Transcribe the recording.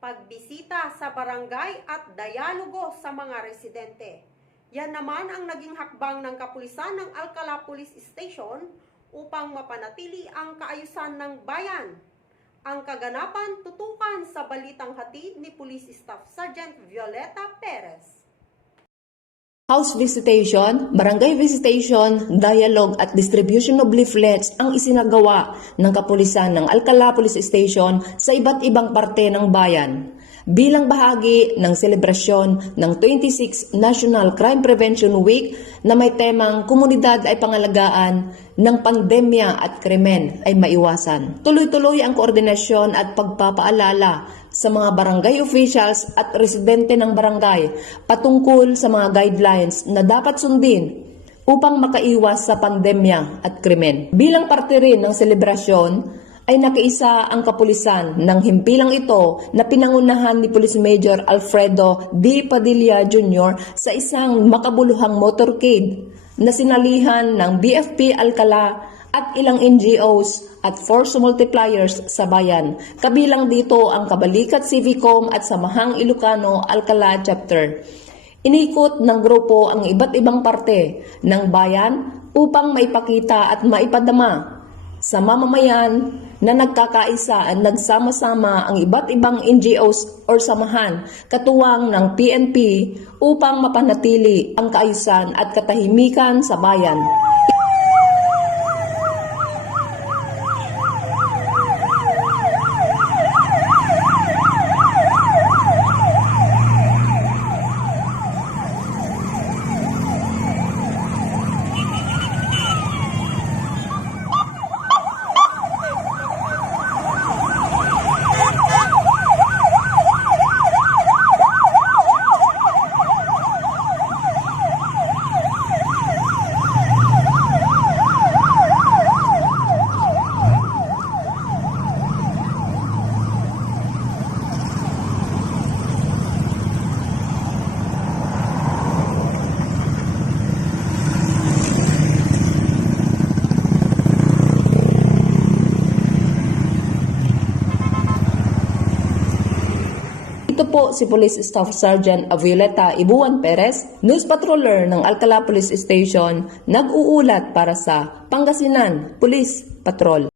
pagbisita sa barangay at dialogo sa mga residente. Yan naman ang naging hakbang ng kapulisan ng Alcala Police Station upang mapanatili ang kaayusan ng bayan. Ang kaganapan tutukan sa balitang hatid ni Police Staff Sergeant Violeta Perez. House visitation, barangay visitation, dialogue at distribution of leaflets ang isinagawa ng kapulisan ng Alcala Police Station sa iba't ibang parte ng bayan bilang bahagi ng selebrasyon ng 26 National Crime Prevention Week na may temang komunidad ay pangalagaan ng pandemya at krimen ay maiwasan. Tuloy-tuloy ang koordinasyon at pagpapaalala sa mga barangay officials at residente ng barangay patungkol sa mga guidelines na dapat sundin upang makaiwas sa pandemya at krimen. Bilang parte rin ng selebrasyon ay nakiisa ang kapulisan ng himpilang ito na pinangunahan ni Police Major Alfredo D. Padilla Jr. sa isang makabuluhang motorcade na sinalihan ng BFP Alcala at ilang NGOs at force multipliers sa bayan. Kabilang dito ang Kabalikat Civicom at Samahang Ilocano Alcala Chapter. Inikot ng grupo ang iba't ibang parte ng bayan upang maipakita at maipadama sa mamamayan na nagkakaisa at nagsama-sama ang iba't ibang NGOs or samahan katuwang ng PNP upang mapanatili ang kaayusan at katahimikan sa bayan. Ito po si Police Staff Sergeant Violeta Ibuan Perez, News Patroller ng Alcala Police Station, nag-uulat para sa Pangasinan Police Patrol.